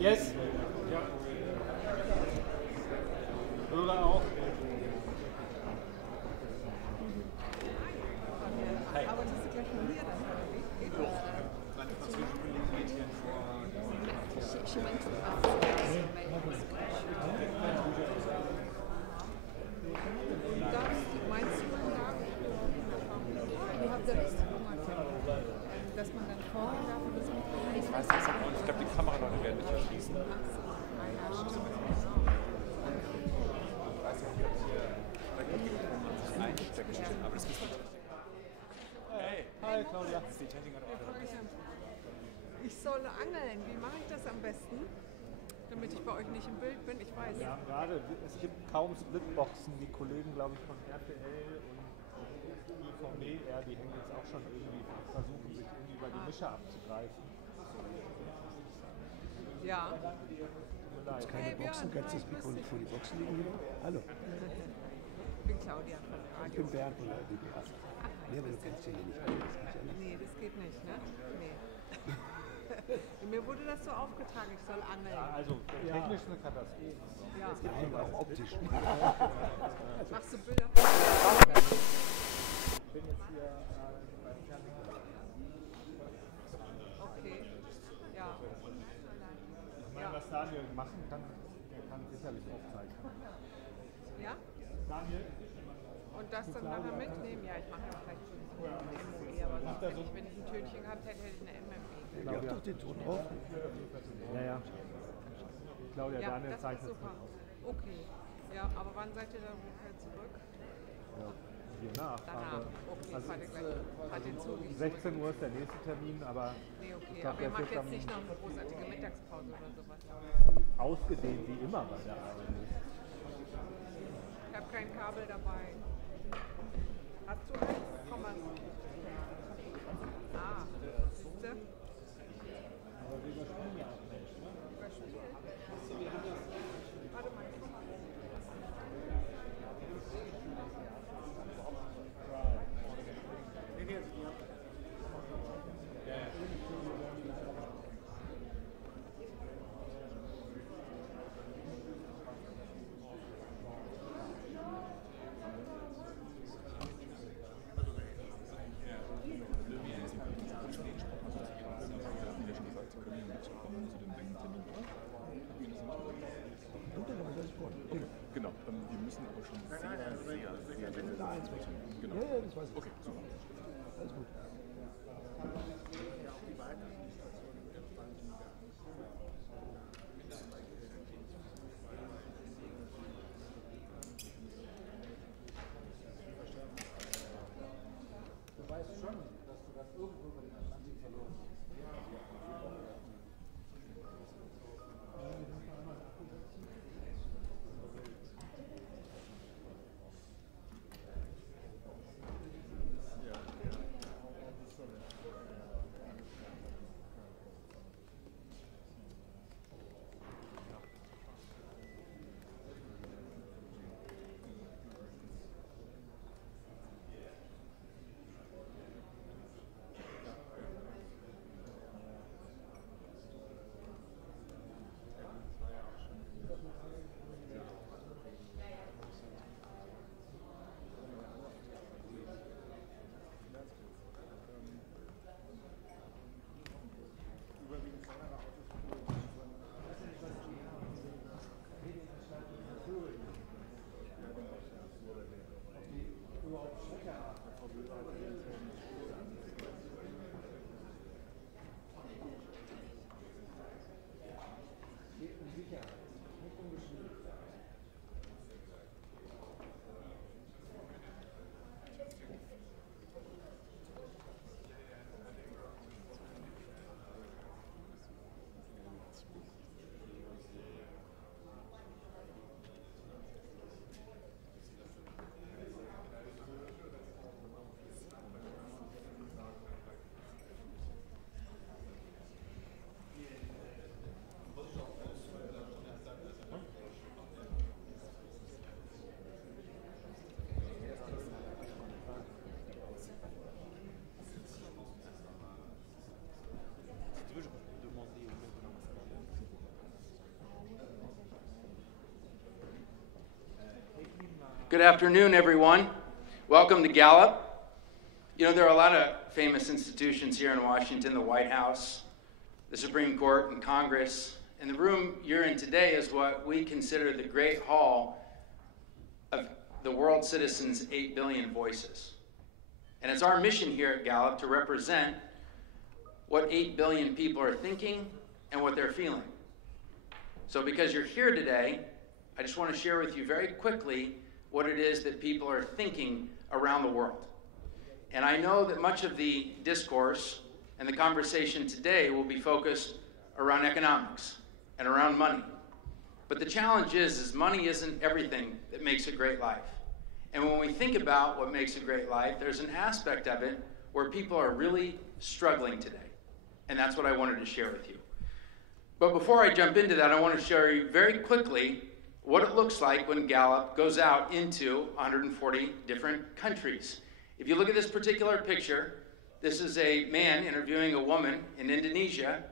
Yes. Ja. Bürger auch. Hi. Aber das ist gleich von hier dann, oder wie? Geht das? Meine französische Kollegin geht hier vor. She went to meinst du, du habt ja das dass man dann vorne darf und das mit ich weiß das auch nicht. Ich glaube, die Kameraleute werden nicht erschließen. Ich weiß nicht, ob hier einstecken steht, aber das ist nicht. Hey, hi Claudia. Das ist die Technik an Order. Ich soll angeln. Wie mache ich das am besten? Damit ich bei euch nicht im Bild bin, ich weiß. Ja, gerade, es gibt kaum Splitboxen. Die Kollegen, glaube ich, von RTL und IVB, die hängen jetzt auch schon irgendwie, versuchen sich irgendwie über die Mische abzugreifen. Ja. Jetzt keine Boxen, kannst du das Mikro nicht vor die Boxen legen? Hallo. Ich bin Claudia von der Radio. Ich bin Bernd von der DBA. Nee, aber du kennst den hier nicht. Nee, das geht nicht, ne? Nee. Mir wurde das so aufgetragen, ich soll angeln. Ja, also technisch eine Katastrophe. Ja. Nein, aber auch optisch. Machst du Bilder? Ich bin jetzt hier beim Fernsehen. Okay. Ja. Ich meine, was Daniel machen kann, der kann sicherlich aufzeichnen. Ja? Daniel? Und das dann nachher mitnehmen? Ja, ich mache ja vielleicht so eine MOE, aber sonst, wenn ich ein Tönchen gehabt hätte, hätte ich eine MME. Ihr habt doch den Ton drauf. Ja, ja. Claudia, Ja, Daniel das zeigt ist es super. nicht. Okay. Ja, aber wann seid ihr dann zurück? Ja, hier nach. Danach. Okay, Also fahrt den Zug. 16 Uhr ist der nächste Termin, aber Nee, okay. glaub, Aber ihr der macht wird jetzt nicht noch eine großartige Mittagspause oder sowas. ausgedehnt wie immer bei der Arbeit. Ich habe kein Kabel dabei. Hast du eins? Komm mal. Ah, siehst du? Aber wir überspielen ja auch Menschen, ne? Überspielen? Warte mal, guck mal. Nee, nee, also die haben... Ja, ja. einwechseln. Genau. Ja, das weiß ich. Okay, super. Alles gut. Du weißt schon, dass du das irgendwo über den Atlantik verloren hast. Good afternoon, everyone. Welcome to Gallup. You know, there are a lot of famous institutions here in Washington, the White House, the Supreme Court, and Congress. And the room you're in today is what we consider the great hall of the world citizens' 8 billion voices. And it's our mission here at Gallup to represent what 8 billion people are thinking and what they're feeling. So because you're here today, I just want to share with you very quickly what it is that people are thinking around the world. And I know that much of the discourse and the conversation today will be focused around economics and around money. But the challenge is money isn't everything that makes a great life. And when we think about what makes a great life, there's an aspect of it where people are really struggling today. And that's what I wanted to share with you. But before I jump into that, I want to show you very quickly what it looks like when Gallup goes out into 140 different countries. If you look at this particular picture, this is a man interviewing a woman in Indonesia,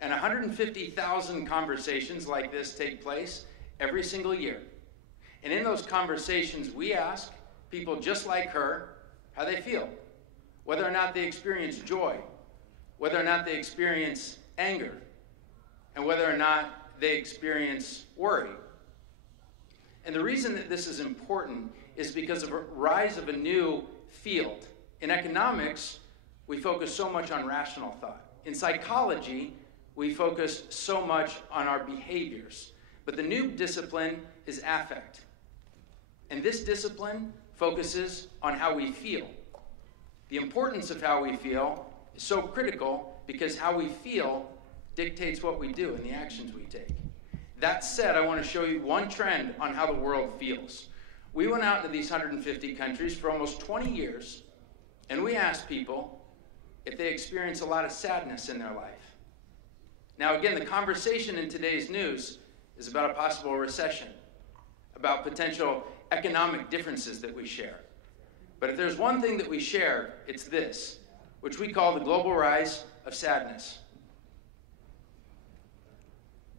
and 150,000 conversations like this take place every single year. And in those conversations, we ask people just like her how they feel, whether or not they experience joy, whether or not they experience anger, and whether or not they experience worry. And the reason that this is important is because of a rise of a new field. In economics, we focus so much on rational thought. In psychology, we focus so much on our behaviors. But the new discipline is affect. And this discipline focuses on how we feel. The importance of how we feel is so critical because how we feel dictates what we do and the actions we take. That said, I want to show you one trend on how the world feels. We went out to these 150 countries for almost 20 years, and we asked people if they experience a lot of sadness in their life. Now, again, the conversation in today's news is about a possible recession, about potential economic differences that we share. But if there's one thing that we share, it's this, which we call the global rise of sadness.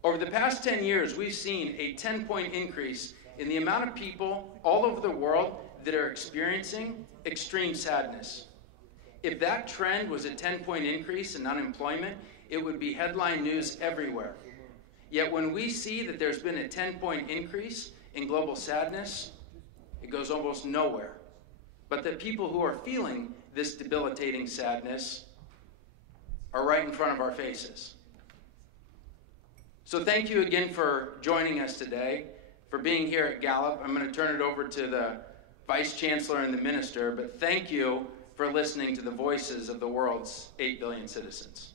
Over the past 10 years, we've seen a 10-point increase in the amount of people all over the world that are experiencing extreme sadness. If that trend was a 10-point increase in unemployment, it would be headline news everywhere. Yet when we see that there's been a 10-point increase in global sadness, it goes almost nowhere. but that people who are feeling this debilitating sadness are right in front of our faces. So thank you again for joining us today, for being here at Gallup. I'm going to turn it over to the Vice Chancellor and the Minister, but thank you for listening to the voices of the world's 8 billion citizens.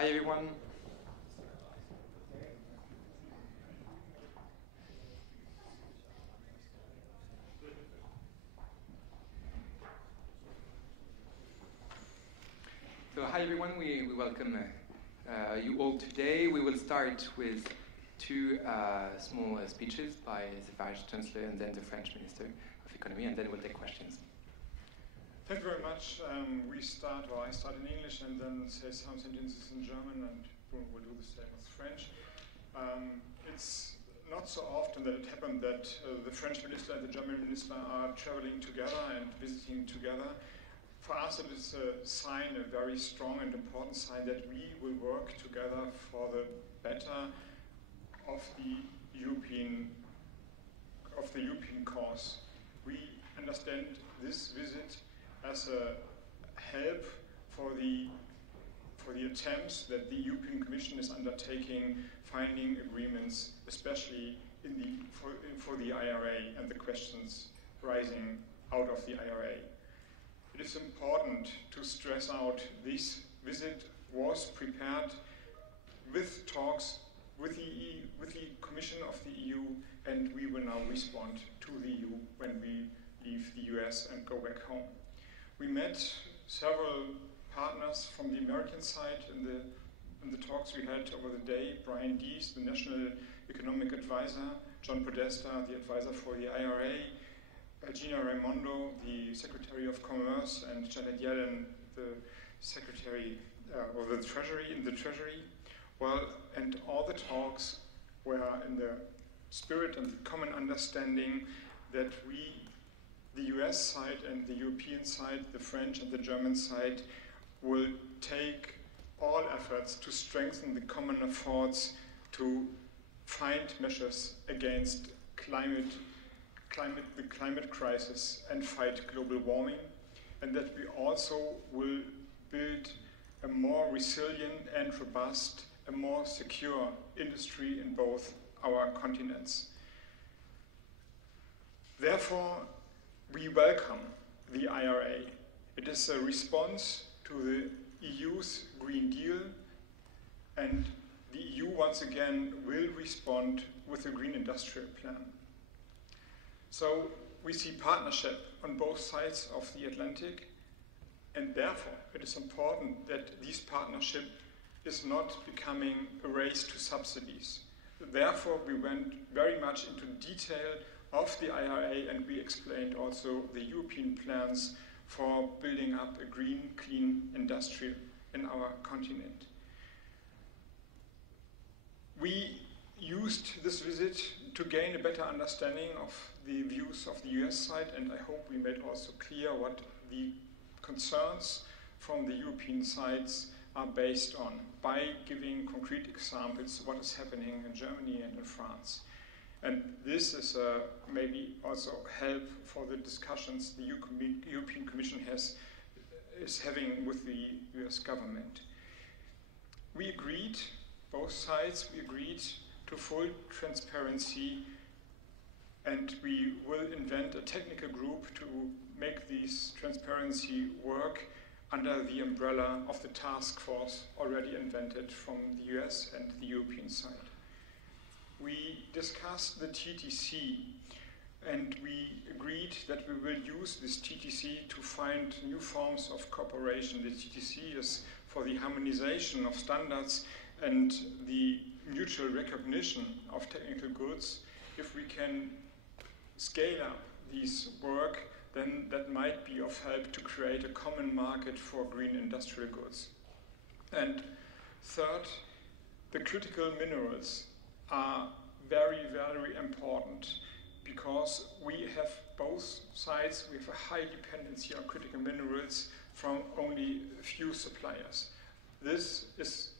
Hi everyone. So hi everyone, we welcome you all today. We will start with two small speeches by the Vice Chancellor and then the French Minister of Economy, and then we'll take questions. Thank you very much. I start in English and then say some sentences in German, and Bruno will do the same with French. It's not so often that it happened that the French Minister and the German Minister are traveling together and visiting together. For us, it is a sign, a very strong and important sign, that we will work together for the better of the European cause. We understand this visit as a help for the attempts that the European Commission is undertaking, finding agreements, especially for the IRA and the questions rising out of the IRA. It is important to stress out this visit was prepared with talks with the Commission of the EU, and we will now respond to the EU when we leave the US and go back home. We met several partners from the American side in the talks we had over the day. Brian Dees, the National Economic Advisor, John Podesta, the advisor for the IRA, Gina Raimondo, the Secretary of Commerce, and Janet Yellen, the Secretary or the Treasury. Well, and all the talks were in the spirit and the common understanding that we, the US side and the European side, the French and the German side, will take all efforts to strengthen the common efforts to find measures against the climate crisis and fight global warming, and that we also will build a more resilient and robust, a more secure industry in both our continents. Therefore, we welcome the IRA. It is a response to the EU's Green Deal, and the EU once again will respond with a Green Industrial Plan. So we see partnership on both sides of the Atlantic, and therefore it is important that this partnership is not becoming a race to subsidies. Therefore we went very much into detail of the IRA, and we explained also the European plans for building up a green, clean industry in our continent. We used this visit to gain a better understanding of the views of the US side, and I hope we made also clear what the concerns from the European sides are based on, by giving concrete examples what is happening in Germany and in France. And this is maybe also help for the discussions the European Commission is having with the US government. We agreed, both sides, we agreed to full transparency, and we will invent a technical group to make this transparency work under the umbrella of the task force already invented from the US and the European side. We discussed the TTC, and we agreed that we will use this TTC to find new forms of cooperation. The TTC is for the harmonization of standards and the mutual recognition of technical goods. If we can scale up this work, then that might be of help to create a common market for green industrial goods. And third, the critical minerals are very, very important, because we have both sides, we have a high dependency on critical minerals from only a few suppliers. This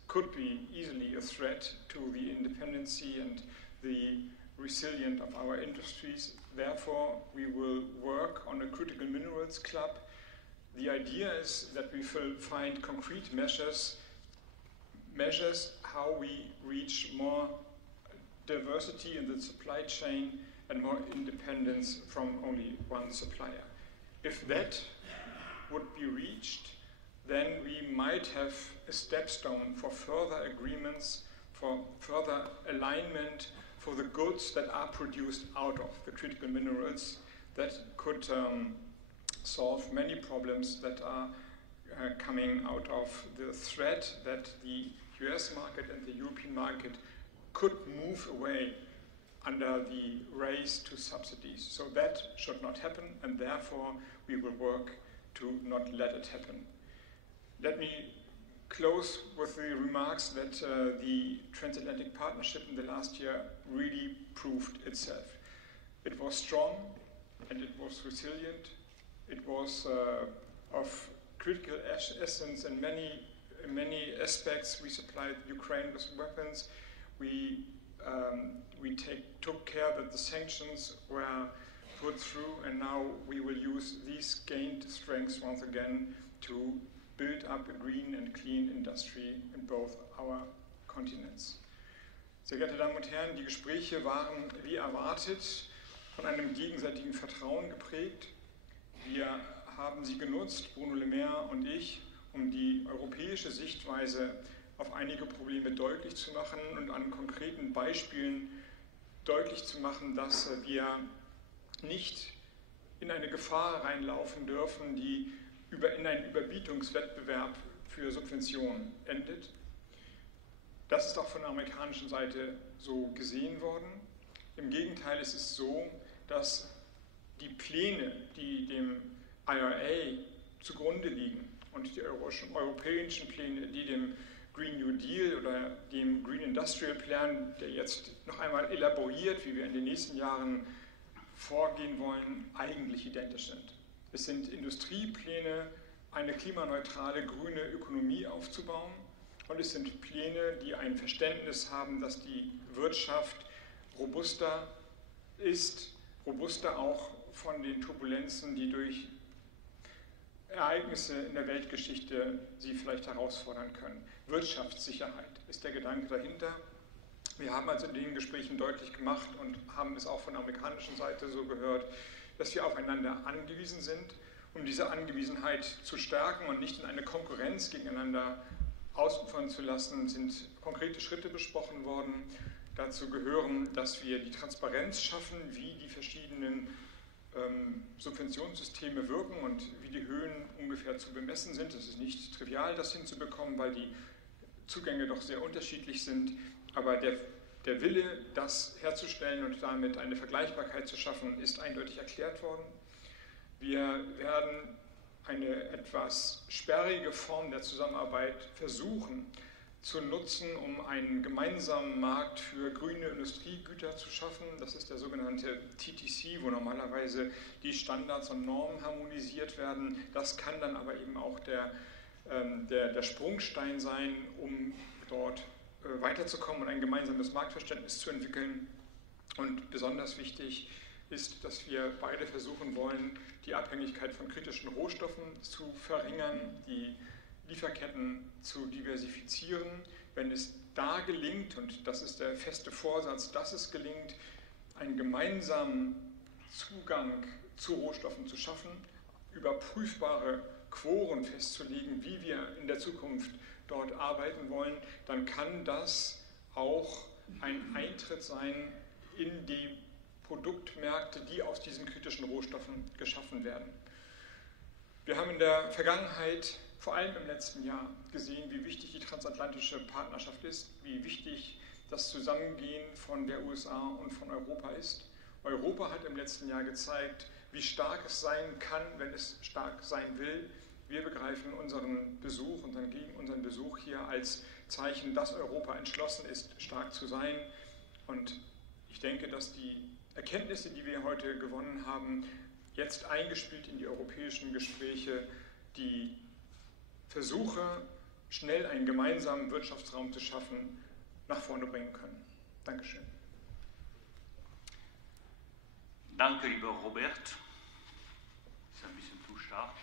could be easily a threat to the independency and the resilience of our industries. Therefore, we will work on a critical minerals club. The idea is that we will find concrete measures how we reach more diversity in the supply chain and more independence from only one supplier. If that would be reached, then we might have a stepstone for further agreements, for further alignment for the goods that are produced out of the critical minerals that could solve many problems that are coming out of the threat that the US market and the European market could move away under the race to subsidies. So that should not happen, and therefore we will work to not let it happen. Let me close with the remarks that the transatlantic partnership in the last year really proved itself. It was strong and it was resilient. It was of critical essence in many aspects. We supplied Ukraine with weapons. We took care that the sanctions were put through, and now we will use these gained strengths once again to build up a green and clean industry in both our continents. Sehr geehrte Damen und Herren, die Gespräche waren wie erwartet von einem gegenseitigen Vertrauen geprägt. Wir haben sie genutzt, Bruno Le Maire und ich, um die europäische Sichtweise auf einige Probleme deutlich zu machen und an konkreten Beispielen deutlich zu machen, dass wir nicht in eine Gefahr reinlaufen dürfen, die in einen Überbietungswettbewerb für Subventionen endet. Das ist auch von der amerikanischen Seite so gesehen worden. Im Gegenteil ist es so, dass die Pläne, die dem IRA zugrunde liegen und die europäischen Pläne, die dem Green New Deal oder dem Green Industrial Plan, der jetzt noch einmal elaboriert, wie wir in den nächsten Jahren vorgehen wollen, eigentlich identisch sind. Es sind Industriepläne, eine klimaneutrale grüne Ökonomie aufzubauen, und es sind Pläne, die ein Verständnis haben, dass die Wirtschaft robuster ist, robuster auch von den Turbulenzen, die durch Ereignisse in der Weltgeschichte sie vielleicht herausfordern können. Wirtschaftssicherheit ist der Gedanke dahinter. Wir haben also in den Gesprächen deutlich gemacht und haben es auch von der amerikanischen Seite so gehört, dass wir aufeinander angewiesen sind. Um diese Angewiesenheit zu stärken und nicht in eine Konkurrenz gegeneinander ausufern zu lassen, sind konkrete Schritte besprochen worden. Dazu gehören, dass wir die Transparenz schaffen, wie die verschiedenen Subventionssysteme wirken und wie die Höhen ungefähr zu bemessen sind. Es ist nicht trivial, das hinzubekommen, weil die Zugänge doch sehr unterschiedlich sind. Aber der Wille, das herzustellen und damit eine Vergleichbarkeit zu schaffen, ist eindeutig erklärt worden. Wir werden eine etwas sperrige Form der Zusammenarbeit versuchen zu nutzen, um einen gemeinsamen Markt für grüne Industriegüter zu schaffen. Das ist der sogenannte TTC, wo normalerweise die Standards und Normen harmonisiert werden. Das kann dann aber eben auch der Sprungstein sein, um dort weiterzukommen und ein gemeinsames Marktverständnis zu entwickeln. Und besonders wichtig ist, dass wir beide versuchen wollen, die Abhängigkeit von kritischen Rohstoffen zu verringern, die Lieferketten zu diversifizieren. Wenn es da gelingt, und das ist der feste Vorsatz, dass es gelingt, einen gemeinsamen Zugang zu Rohstoffen zu schaffen, überprüfbare Quoren festzulegen, wie wir in der Zukunft dort arbeiten wollen, dann kann das auch ein Eintritt sein in die Produktmärkte, die aus diesen kritischen Rohstoffen geschaffen werden. Wir haben in der Vergangenheit, vor allem im letzten Jahr, gesehen, wie wichtig die transatlantische Partnerschaft ist, wie wichtig das Zusammengehen von der USA und von Europa ist. Europa hat im letzten Jahr gezeigt, wie stark es sein kann, wenn es stark sein will. Wir begreifen unseren Besuch und dann gegen unseren Besuch hier als Zeichen, dass Europa entschlossen ist, stark zu sein. Und ich denke, dass die Erkenntnisse, die wir heute gewonnen haben, jetzt eingespielt in die europäischen Gespräche, die Versuche, schnell einen gemeinsamen Wirtschaftsraum zu schaffen, nach vorne bringen können. Dankeschön. Danke, lieber Robert. Das ist ein bisschen zu stark.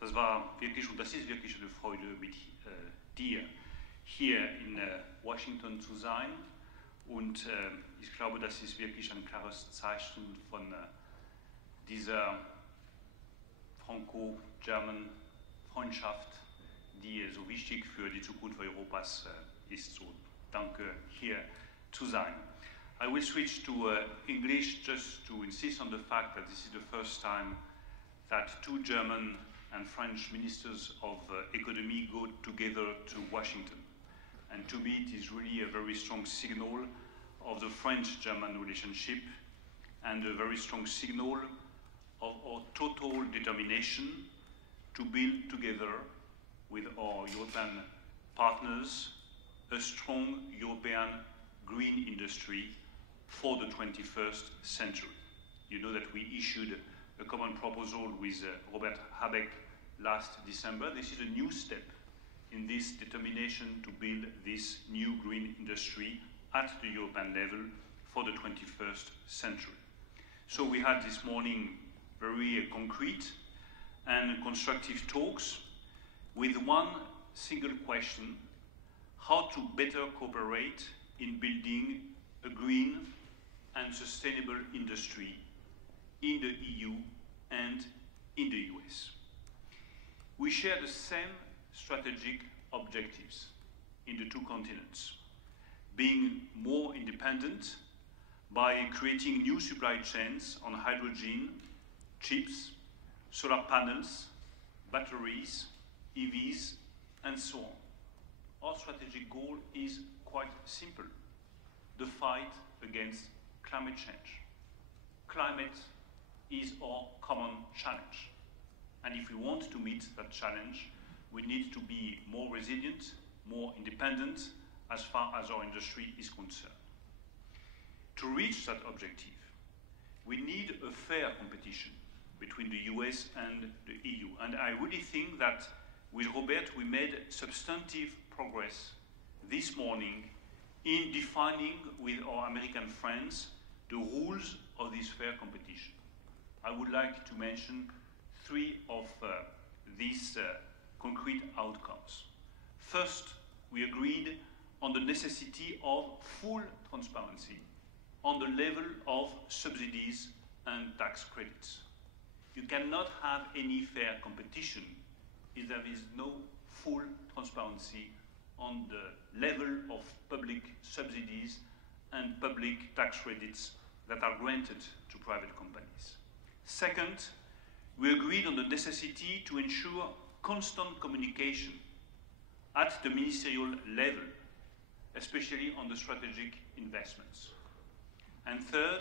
Das war wirklich, und das ist wirklich eine Freude, mit dir hier in Washington zu sein. Und ich glaube, das ist wirklich ein klares Zeichen von dieser Franco-German Freundschaft, die so wichtig für die Zukunft Europas ist. So, danke, hier zu sein. I will switch to English just to insist on the fact that this is the first time that two German and French ministers of economy go together to Washington. And to me, it is really a very strong signal of the French-German relationship and a very strong signal of our total determination to build together with our European partners a strong European green industry for the 21st century. You know that we issued a common proposal with Robert Habeck last December. This is a new step in this determination to build this new green industry at the European level for the 21st century. So we had this morning very concrete and constructive talks with one single question: how to better cooperate in building a green and sustainable industry in the EU and in the US. We share the same strategic objectives in the two continents: being more independent by creating new supply chains on hydrogen, chips, solar panels, batteries, EVs, and so on. Our strategic goal is quite simple: the fight against climate change. Climate is our common challenge. And if we want to meet that challenge, we need to be more resilient, more independent as far as our industry is concerned. To reach that objective, we need a fair competition between the US and the EU. And I really think that with Robert, we made substantive progress this morning in defining with our American friends the rules of this fair competition. I would like to mention three of these concrete outcomes. First, we agreed on the necessity of full transparency on the level of subsidies and tax credits. You cannot have any fair competition if there is no full transparency on the level of public subsidies and public tax credits that are granted to private companies. Second, we agreed on the necessity to ensure constant communication at the ministerial level, especially on the strategic investments. And third,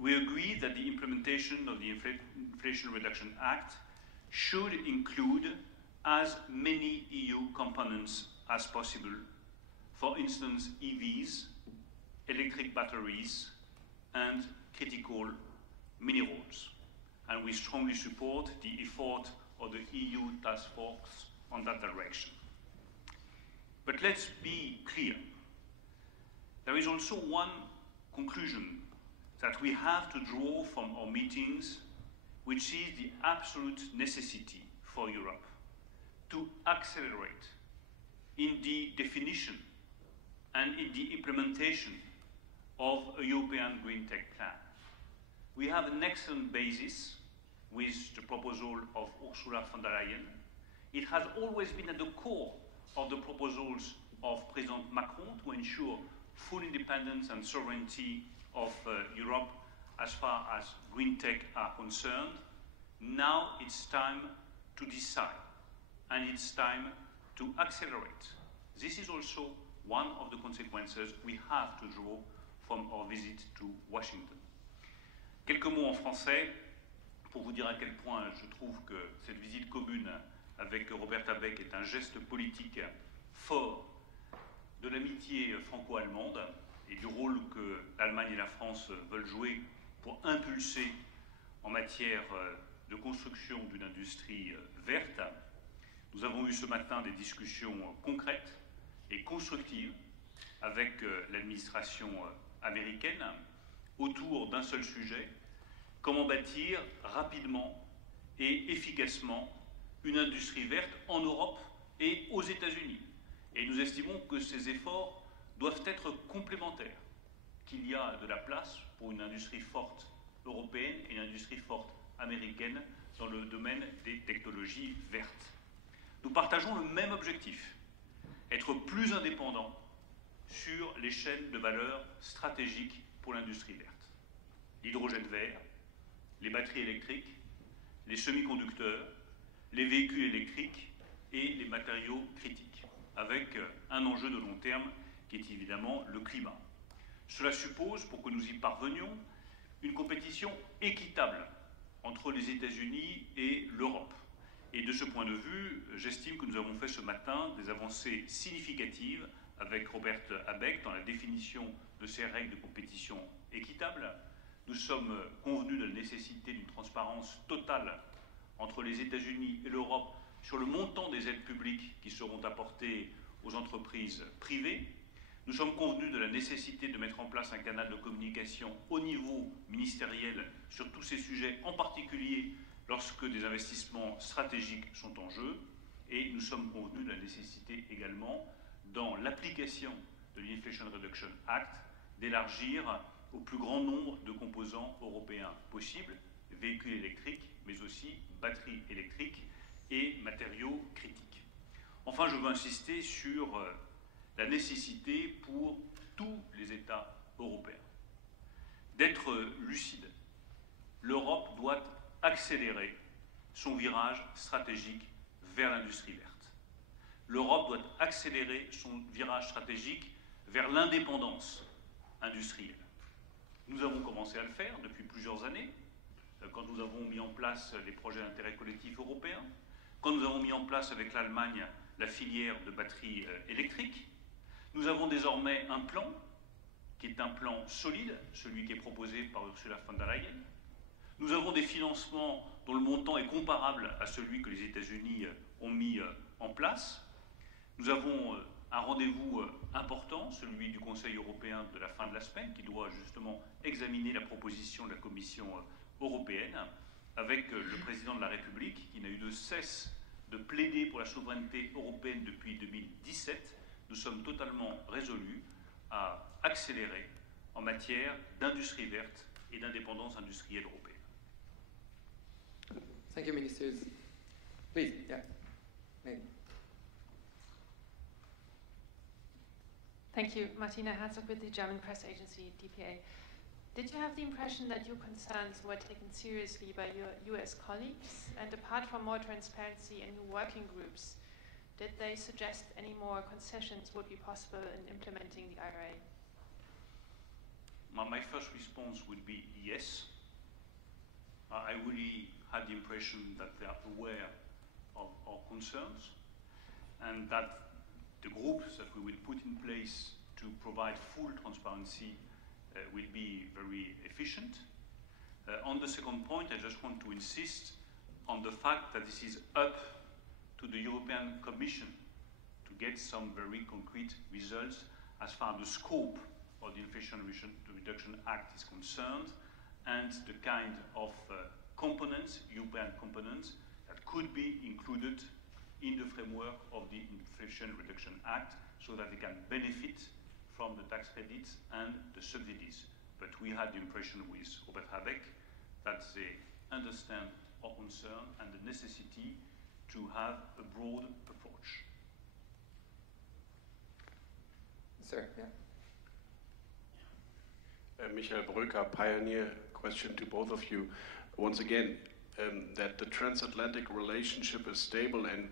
we agreed that the implementation of the Inflation Reduction Act should include as many EU components as possible, for instance, EVs, electric batteries, and critical minerals. And we strongly support the effort of the EU task force on that direction. But let's be clear. There is also one conclusion that we have to draw from our meetings, which is the absolute necessity for Europe to accelerate in the definition and in the implementation of a European Green Tech Plan. We have an excellent basis with the proposal of Ursula von der Leyen. It has always been at the core of the proposals of President Macron to ensure full independence and sovereignty of Europe as far as green tech are concerned. Now it's time to decide, and it's time to accelerate. This is also one of the consequences we have to draw from our visit to Washington. Quelques mots en français pour vous dire à quel point je trouve que cette visite commune avec Robert Habeck est un geste politique fort de l'amitié franco-allemande et du rôle que l'Allemagne et la France veulent jouer pour impulser en matière de construction d'une industrie verte. Nous avons eu ce matin des discussions concrètes et constructives avec l'administration américaine autour d'un seul sujet: comment bâtir rapidement et efficacement une industrie verte en Europe et aux États-Unis. Et nous estimons que ces efforts doivent être complémentaires, qu'il y a de la place pour une industrie forte européenne et une industrie forte américaine dans le domaine des technologies vertes. Nous partageons le même objectif, être plus indépendants sur les chaînes de valeur stratégiques pour l'industrie verte. L'hydrogène vert, les batteries électriques, les semi-conducteurs, les véhicules électriques et les matériaux critiques, avec un enjeu de long terme qui est évidemment le climat. Cela suppose, pour que nous y parvenions, une compétition équitable entre les États-Unis et l'Europe. Et de ce point de vue, j'estime que nous avons fait ce matin des avancées significatives avec Robert Habeck dans la définition de ces règles de compétition équitable. Nous sommes convenus de la nécessité d'une transparence totale entre les États-Unis et l'Europe sur le montant des aides publiques qui seront apportées aux entreprises privées. Nous sommes convenus de la nécessité de mettre en place un canal de communication au niveau ministériel sur tous ces sujets, en particulier lorsque des investissements stratégiques sont en jeu. Et nous sommes convenus de la nécessité également, dans l'application de l'Inflation Reduction Act, d'élargir au plus grand nombre de composants européens possibles, véhicules électriques, mais aussi batteries électriques et matériaux critiques. Enfin, je veux insister sur la nécessité pour tous les États européens d'être lucides. L'Europe doit accélérer son virage stratégique vers l'industrie verte. L'Europe doit accélérer son virage stratégique vers l'indépendance industrielle. Nous avons commencé à le faire depuis plusieurs années, quand nous avons mis en place les projets d'intérêt collectif européens, quand nous avons mis en place avec l'Allemagne la filière de batteries électriques. Nous avons désormais un plan qui est un plan solide, celui qui est proposé par Ursula von der Leyen. Nous avons des financements dont le montant est comparable à celui que les États-Unis ont mis en place. Nous avons un rendez-vous important, celui du Conseil européen de la fin de la semaine, qui doit justement examiner la proposition de la Commission européenne, avec le président de la République, qui n'a eu de cesse de plaider pour la souveraineté européenne depuis 2017. Nous sommes totalement résolus à accélérer en matière d'industrie verte et d'indépendance industrielle européenne. Thank you, ministers. Please, yeah. Hey. Thank you. Martina Herzog with the German press agency, DPA. Did you have the impression that your concerns were taken seriously by your US colleagues? And apart from more transparency in new working groups, did they suggest any more concessions would be possible in implementing the IRA? My first response would be yes. I really had the impression that they are aware of our concerns and that the groups that we will put in place to provide full transparency will be very efficient. On the second point, I just want to insist on the fact that this is up to the European Commission to get some very concrete results as far as the scope of the Inflation Reduction Act is concerned and the kind of components, European components, that could be included in the framework of the Inflation Reduction Act so that they can benefit from the tax credits and the subsidies. But we had the impression with Robert Habeck that they understand our concern and the necessity to have a broad approach. Sir, yeah. Michael Bröker, Pioneer, question to both of you. Once again, that the transatlantic relationship is stable and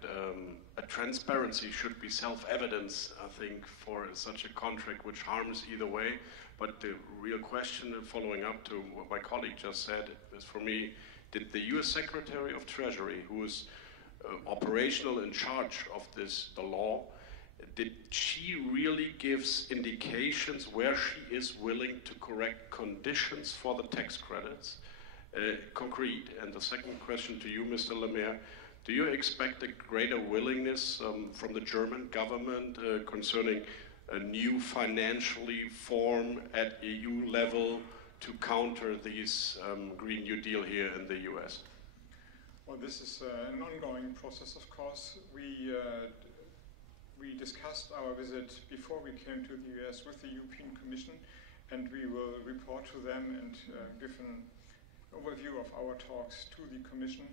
a transparency should be self-evidence, I think, for such a contract which harms either way. But the real question, following up to what my colleague just said, is for me, did the US Secretary of Treasury, who is operational in charge of the law, did she really gives indications where she is willing to correct conditions for the tax credits? Concrete. And the second question to you, Mr. Le Maire, do you expect a greater willingness from the German government concerning a new financially form at EU level to counter these Green New Deal here in the US? Well, this is an ongoing process, of course. We discussed our visit before we came to the US with the European Commission, and we will report to them and give an overview of our talks to the Commission.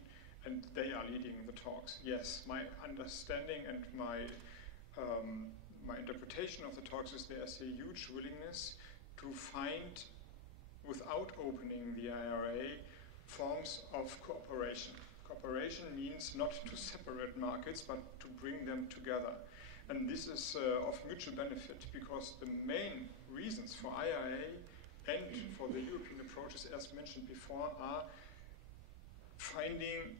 and they are leading the talks. Yes, my understanding and my interpretation of the talks is there's a huge willingness to find, without opening the IRA, forms of cooperation. Cooperation means not to separate markets, but to bring them together. And this is of mutual benefit, because the main reasons for IRA and for the European approaches, as mentioned before, are finding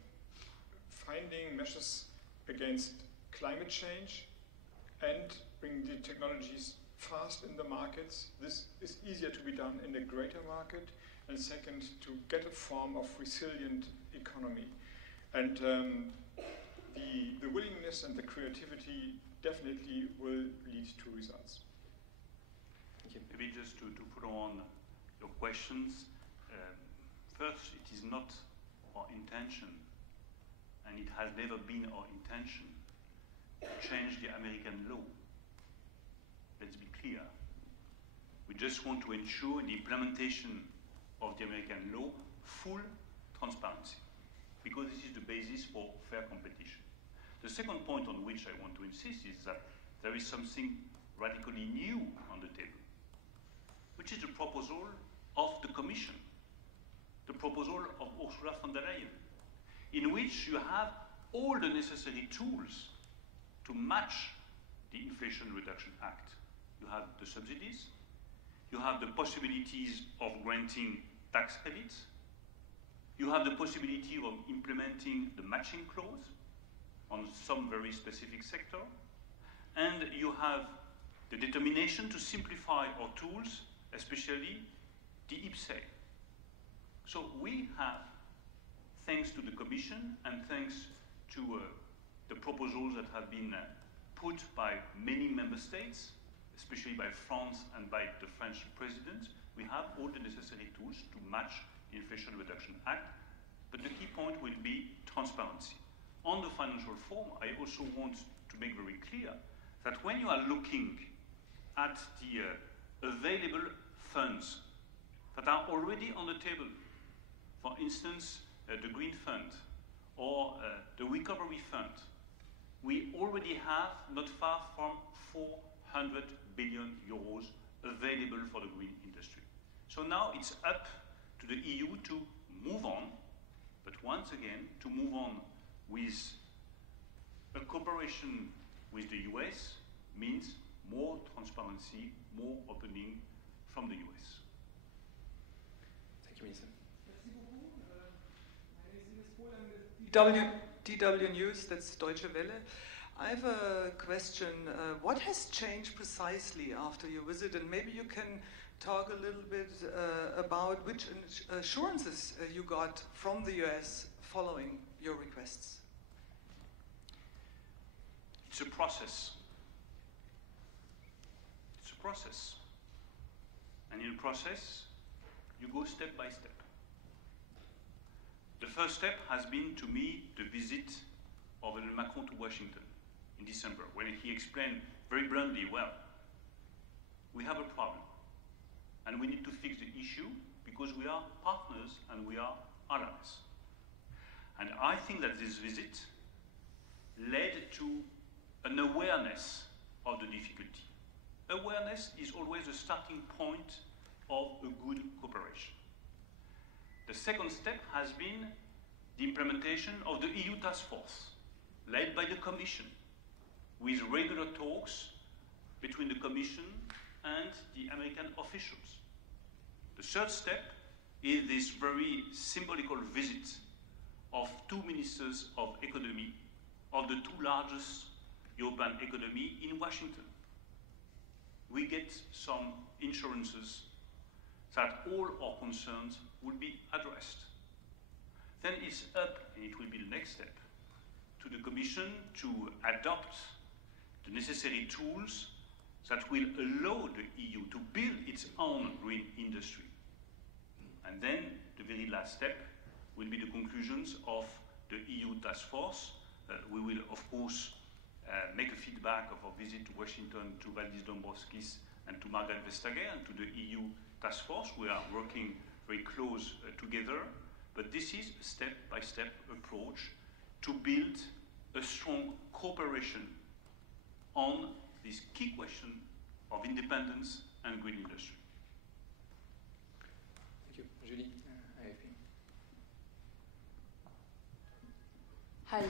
measures against climate change and bring the technologies fast in the markets. This is easier to be done in a greater market. And second, to get a form of resilient economy. And the willingness and the creativity definitely will lead to results. Thank you. Maybe just to follow on your questions. First, it is not our intention, and it has never been our intention, to change the American law. Let's be clear. We just want to ensure the implementation of the American law full transparency, because this is the basis for fair competition. The second point on which I want to insist is that there is something radically new on the table, which is the proposal of the Commission, the proposal of Ursula von der Leyen, in which you have all the necessary tools to match the Inflation Reduction Act. You have the subsidies, you have the possibilities of granting tax credits, you have the possibility of implementing the matching clause on some very specific sector, and you have the determination to simplify our tools, especially the IPSA. So we have, thanks to the Commission and thanks to the proposals that have been put by many member states, especially by France and by the French president, we have all the necessary tools to match the Inflation Reduction Act, but the key point will be transparency. On the financial form, I also want to make very clear that when you are looking at the available funds that are already on the table, for instance, the Green Fund or the Recovery Fund, we already have not far from 400 billion euros available for the green industry. So now it's up to the EU to move on, but once again, to move on with a cooperation with the US means more transparency, more opening from the US. Thank you, Minister. DW News, that's Deutsche Welle. I have a question. What has changed precisely after your visit? And maybe you can talk a little bit about which assurances you got from the US following your requests. It's a process. It's a process. And in a process, you go step by step. The first step has been, to me, the visit of Emmanuel Macron to Washington in December, when he explained very bluntly, well, we have a problem, and we need to fix the issue because we are partners and we are allies. And I think that this visit led to an awareness of the difficulty. Awareness is always a starting point of a good cooperation. The second step has been the implementation of the EU task force, led by the Commission, with regular talks between the Commission and the American officials. The third step is this very symbolical visit of two ministers of economy of the two largest European economy in Washington. We get some assurances that all our concerns will be addressed. Then it's up, and it will be the next step, to the Commission to adopt the necessary tools that will allow the EU to build its own green industry. And then the very last step will be the conclusions of the EU task force. We will, of course, make a feedback of our visit to Washington to Valdis Dombrovskis and to Margaret Vestager and to the EU task force. We are working very close together. But this is a step-by-step approach to build a strong cooperation on this key question of independence and green industry. Thank you. Julie, AFP. Hi,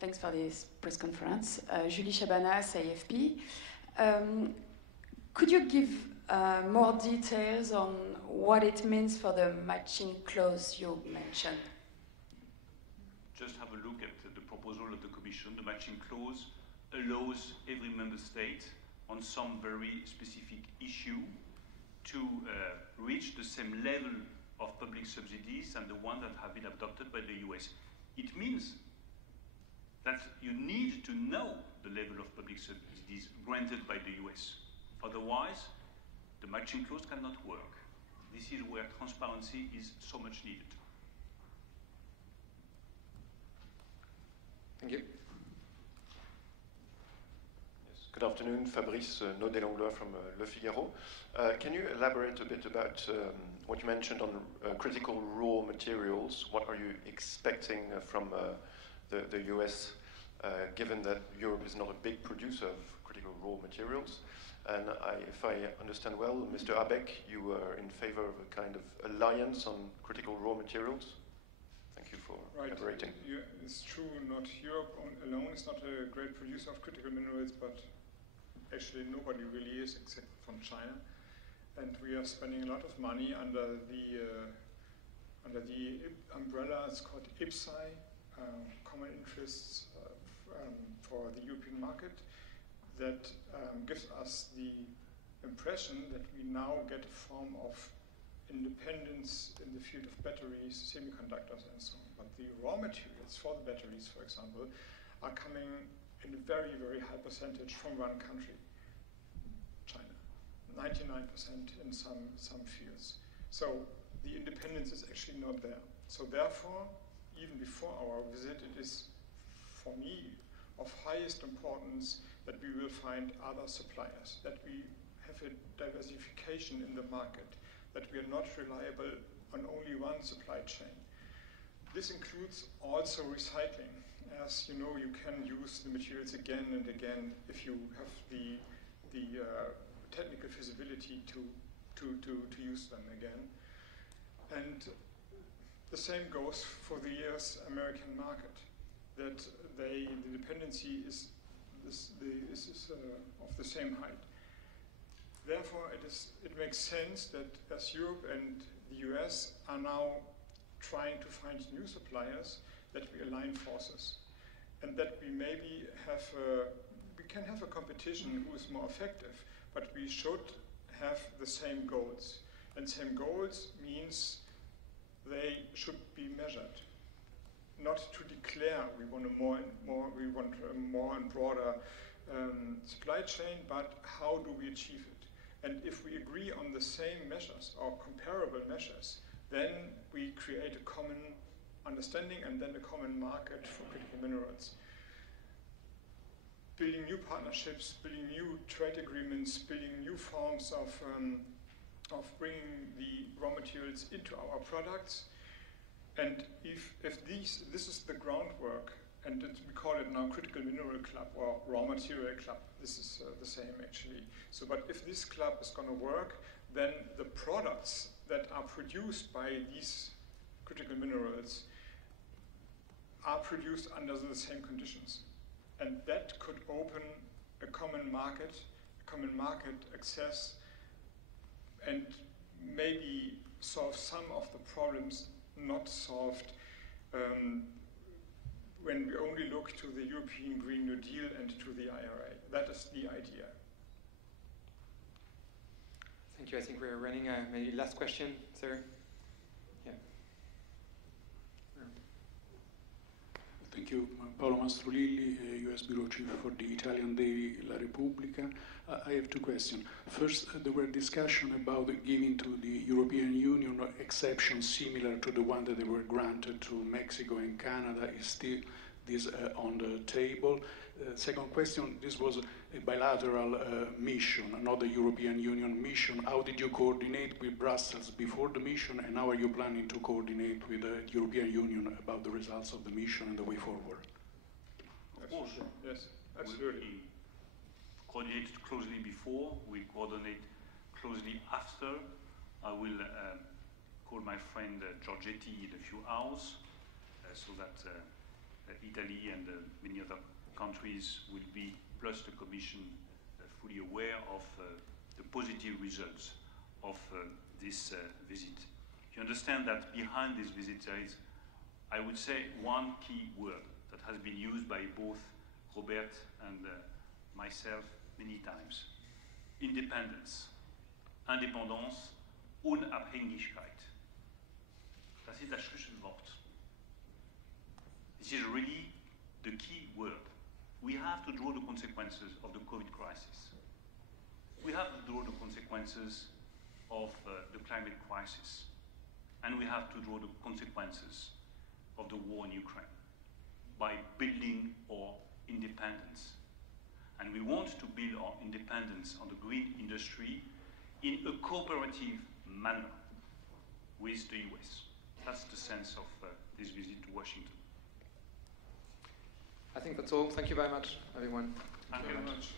thanks for this press conference. Julie Chabanas, AFP. Could you give more details on what it means for the matching clause you mentioned? Just have a look at the proposal of the Commission. The matching clause allows every member state on some very specific issue to reach the same level of public subsidies than the one that have been adopted by the US. It means that you need to know the level of public subsidies granted by the US. Otherwise, the matching clause cannot work. This is where transparency is so much needed. Thank you. Yes. Good afternoon, Fabrice Naudet-Langlois from Le Figaro. Can you elaborate a bit about what you mentioned on critical raw materials? What are you expecting from the US, given that Europe is not a big producer of critical raw materials? And if I understand well, Mr. Habeck, you were in favor of a kind of alliance on critical raw materials. Thank you for elaborating. It's true, not Europe alone is not a great producer of critical minerals, but actually nobody really is except from China. And we are spending a lot of money under the umbrella. It's called IPSAI, Common Interests for the European market. That gives us the impression that we now get a form of independence in the field of batteries, semiconductors, and so on. But the raw materials for the batteries, for example, are coming in a very, very high percentage from one country, China. 99% in some fields. So the independence is actually not there. So therefore, even before our visit, it is, for me, of highest importance that we will find other suppliers, that we have a diversification in the market, that we are not reliable on only one supply chain. This includes also recycling. As you know, you can use the materials again and again if you have the technical feasibility to use them again. And the same goes for the US-American market, that the dependency is of the same height. Therefore, it makes sense that as Europe and the US are now trying to find new suppliers, that we align forces, and that we maybe can have a competition who is more effective, but we should have the same goals. And same goals means they should be measured. Not to declare we want a more and broader supply chain, but how do we achieve it? And if we agree on the same measures or comparable measures, then we create a common understanding and then a common market for critical minerals. Building new partnerships, building new trade agreements, building new forms of bringing the raw materials into our products. And if this is the groundwork, and we call it now Critical Mineral Club or Raw Material Club, this is the same actually. So, but if this club is going to work, then the products that are produced by these critical minerals are produced under the same conditions. And that could open a common market access, and maybe solve some of the problems not solved when we only look to the European Green New Deal and to the IRA. That is the idea. Thank you. I think we're running maybe last question, sir. Yeah. Thank you. Paolo Mastrolilli, US Bureau Chief for the Italian daily La Repubblica. I have two questions. First, there were discussions about giving to the European Union exceptions similar to the one that they were granted to Mexico and Canada. Is still this on the table? Second question, this was a bilateral mission, not a European Union mission. How did you coordinate with Brussels before the mission, and how are you planning to coordinate with the European Union about the results of the mission and the way forward? Of course. Yes, absolutely. We coordinated closely before, we coordinate closely after. I will call my friend Giorgetti in a few hours so that Italy and many other countries will be, plus the Commission, fully aware of the positive results of this visit. You understand that behind this visit there is, I would say, one key word that has been used by both Robert and myself many times. Independence. Independance, Unabhängigkeit. Das ist das Schlüsselwort. This is really the key word. We have to draw the consequences of the COVID crisis. We have to draw the consequences of the climate crisis. And we have to draw the consequences of the war in Ukraine by building our independence. And we want to build our independence on the green industry in a cooperative manner with the US. That's the sense of this visit to Washington. I think that's all. Thank you very much, everyone. Thank you very much.